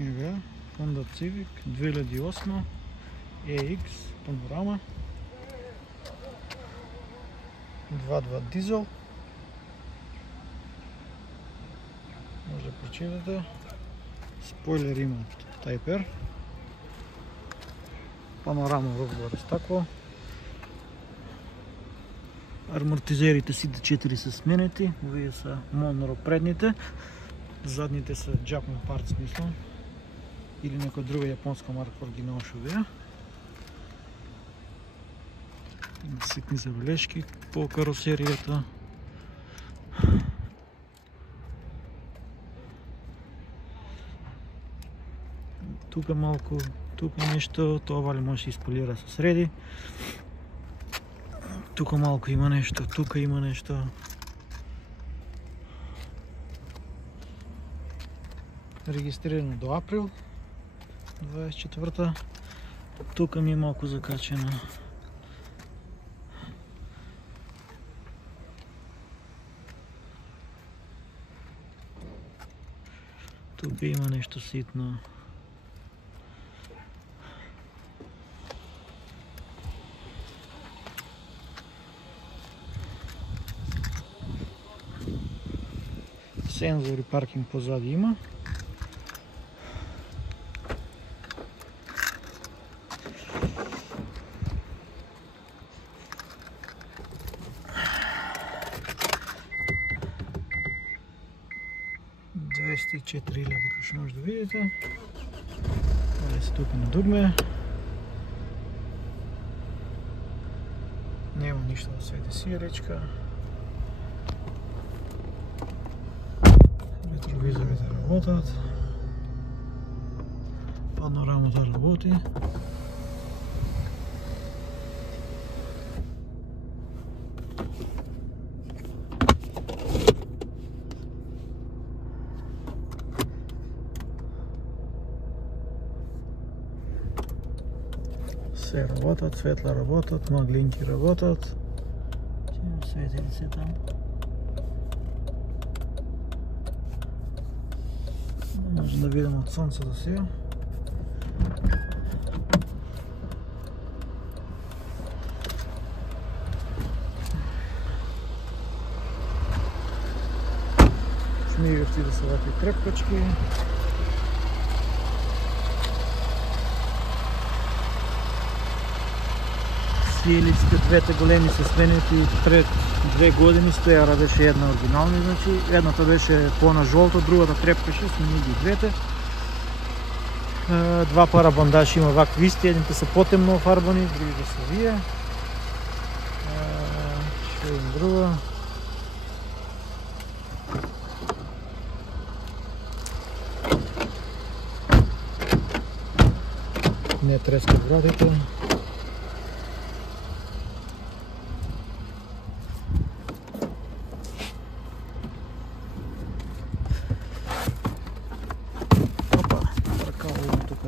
Ега, Honda Civic 2008 EX панорама 2.2 дизел. Може да прочитате. Спойлер има Type R. Панорама разгоре стъкло. Амортизерите си D4 са сменети. Овие са Monroe предните. Задните са Japan Parts, смисъл. Или някоя друга японска марка оригинал шовия. Има ситни забележки по каросерията. Тук малко, тук нещо, това вали може да се изполира с реди. Тук малко има нещо, тук има нещо. Регистрирано до април 24-та. Тук ми е малко закачено. Тук има нещо ситно. Сензори паркинг позади има. $204 лева, като ще може да видите. Това се тук на дугме. Няма нищо да свети сиречка. Ретровизорите работят. Панорамата работи. Все работят, светла работят, маглинки работят. Светилица там. Може да видим от слънцето сега. Смигащи да са вакви трепкачки. Сиелиците, двете големи са сменети пред 2 години. Стояра беше една оригинална, значи едната беше по-на-жолта, другата трепкаше, смени ги двете. Два пара бандажи има ваквисти, едните са по-темно офарбани, другите са вие. Ще видим друга. Не трескат вратите.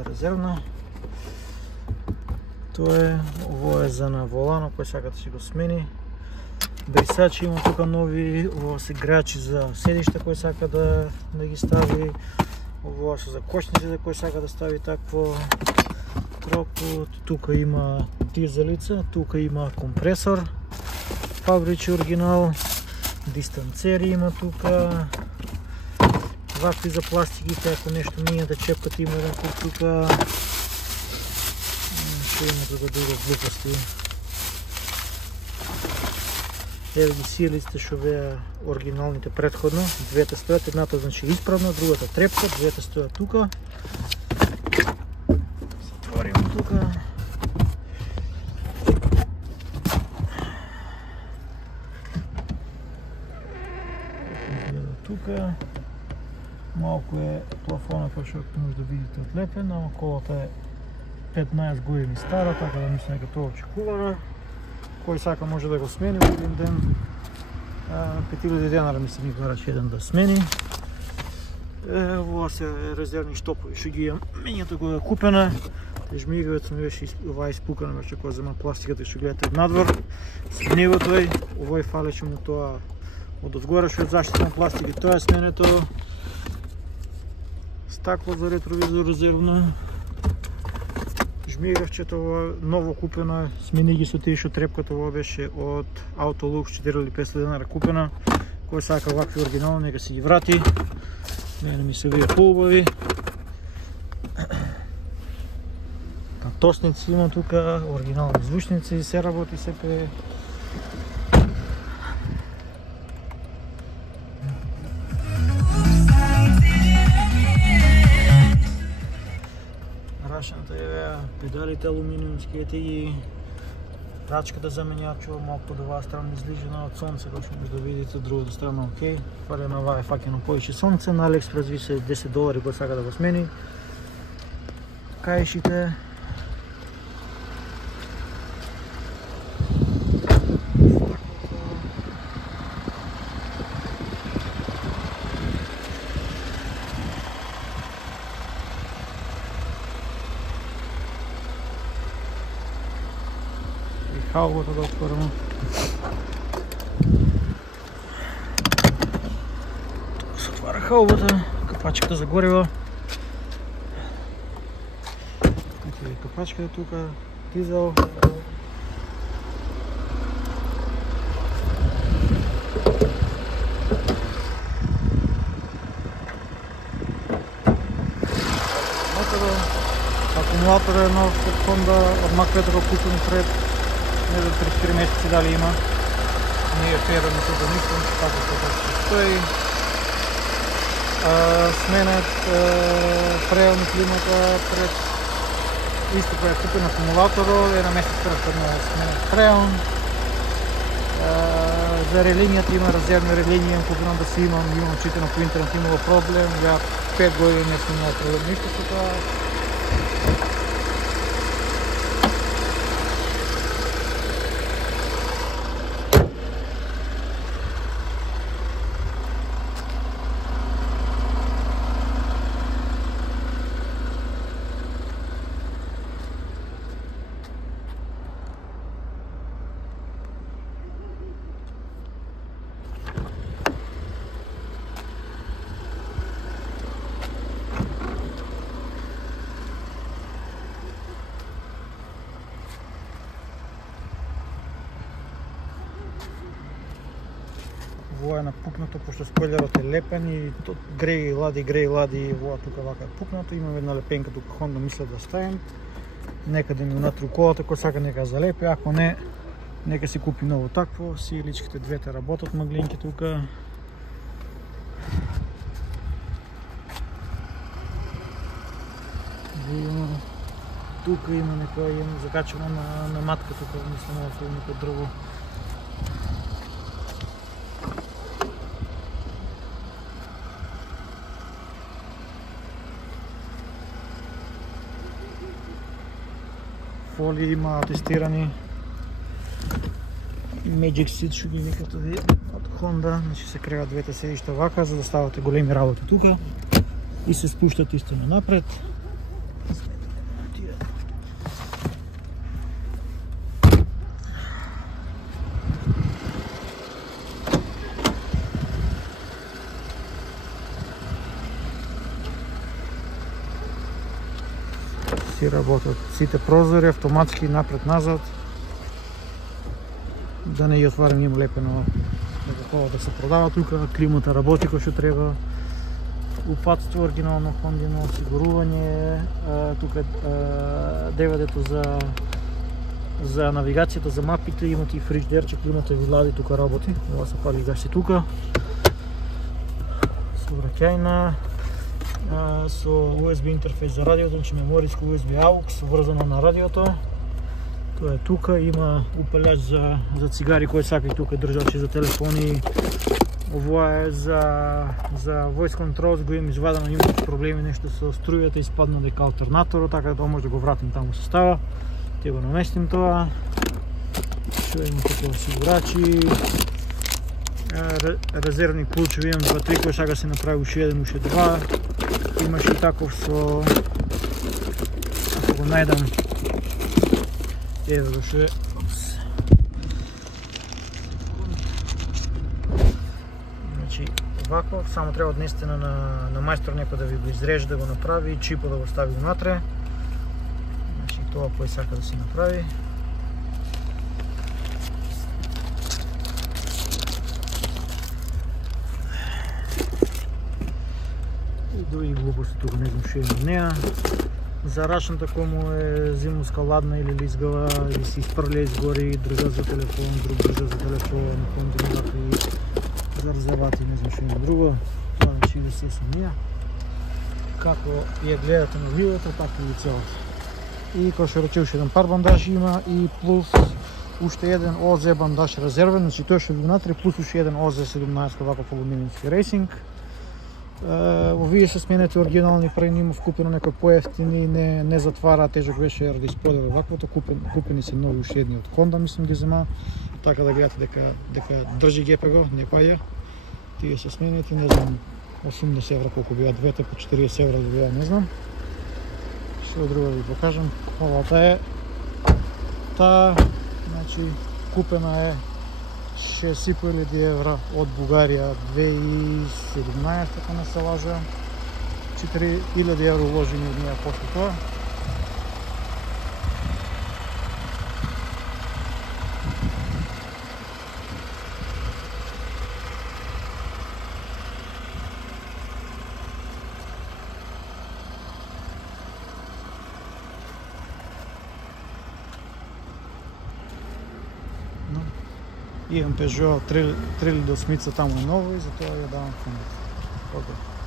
Резервна. Ово е за на волана, кой сака да си го смени. Брисачи има тук нови, ово са играчи за седища, кой сака да ги стави. Ово са за кочници, за кой сака да стави такво. Тук има дизелица, тук има компресор, фабричи оригинал, дистанцери има тук. Вакви за пластиките, ако нещо мине да чепката има един куп тук. Ще има тук друга глупости. Ева ги сиелиците шовея оригиналните предходно. Двете стоят, едната значи изправна, другата трепка, двете стоят тук. Затворим тук. Тук. Малко е плафона, защото може да видите отлепен, ама колата е 15 години стара, така да мисля като очекувана. Кой сака може да го смени в един ден. 5000 денара ми се ми караше един да смени. Това са резервни щопови шуги. Минията го е купена. Жмигавец ми беше ова изпукана, беше ако взема пластиката и ще гледате надвор. Сменива той, овой фалеше му това от отгоре, ще от защита на пластик и това е сменето. Стакло за ретровизор резервно. Жмигавчето ново купено, смени ги со тие што трепката, ова беше од Autolux 4 или 500 денари купена. Кој сака вакви оригинални, нека си ги врати. Мене ми се вие поубави. Тосници има тука, оригинални звучници, се работи се пее. Рашната е педалите алуминиумските ги. Рачката за менячува, малко од оваа страна излижена од сонце, како што може да видите, другата страна окей. Фале на оваа е факено повеќе сонце, на AliExpress ви се $10 кој сака да го смени. Каишите. Халбата да отворимо. Тук се отваря халбата, капачката за гориво. Ето е капачката тук, дизел. Акумулатор е нов от Honda, от Маквета го купим пред не за 3-4 месеци дали има. Не е фера, не се замислям, че така се стои. Сменят преелни климата пред исто е купен акумулатора, една месец предходно сменят преелн. За релинията има резервни релинии, купено да си имам читано по интернет, имало проблем. Я 5 години не съм имал проблем нищо с това. Ова е напукнато, пошто спойлерот е лепен и греј лади, ова тука вака е пукнато. Имаме една лепенка тука Honda мисля да ставим. Некаде внатре у колата, кој сака нека залепи, ако не, нека си купи ново такво. Сиеличките двете работат, маглинки тука. Тука има некоја закачено на матка тука, мислам да е некој друго. Фолии има тестирани. Magic Seat што ги викат овие од Honda, значи се креат двете седишта вака за да ставате големи работи тука и се спуштат истина напред. Си работат сите прозори, автоматски напред-назад. Да не ги отварям, има лепено такова да се продава тука. Климата работи кој што треба. Упатство оригинално Хондино, осигурување. Тука DVD-то за навигацијата, за мапите. Имате и фриждерче, климата ви лади, тука работи. Ова се пали гаси тука. Совраќајна. Со USB интерфейс за радиото, значи мемориско USB AUX врзано на радиото. Тоа е тука, има упалјач за цигари кој сака и тука е држачи за телефони. Ова е за voice controls, го имам извадено, има проблеми нешто со струјата, испадна дека алтернаторот, така да може да го вратим таму се става. Те го наместим тоа. Што има тука осигурачи. Резервни клучеви, имам 2-3 кој сака се направи уште еден, уште два. Имаш и таков со... Ако го најдам... Ево го ше... Значи, ваков, само треба наистина на мајстор некој да ви го изреже, да го направи и чипо да го стави внатре. Значи тоа кој сака да се направи. И други глупости тука не знам што има неа. Зарачната кој му е зимуска ладна или лизгава, или се изпрля изгори, држа за телефон, друг држа за телефон, кондиматори, зарзавати, не знам што има друго. Това значи да се самија. Како ја гледате на видеото, така и целата. И кој што рече, уште еден пар бандажи има и плюс уште еден ОЗ бандаж резервен, значи тој што ви внатре, плюс уште еден ОЗ 17 ваков алуминиумски рейсинг. Овие се сменете оригинални, преди имав купено некои поевтини, не затвара, тежок беше да исподел ваквото, купени се нови уште едни од Honda, мислам ги зема, така да гледате дека држи ГПГ, не паја. Тие се сменети, не знам, 80 евро колку бива двете, по 40 евро бива, не знам. Што друго ви покажам, овата е таа, значи купена е 6.500 евра од Бугарија 2017, ако не се лажа. 4.000 евро уложени од неја после тоа. Имам Peugeot 308 таму е ново и затоа ја давам конец.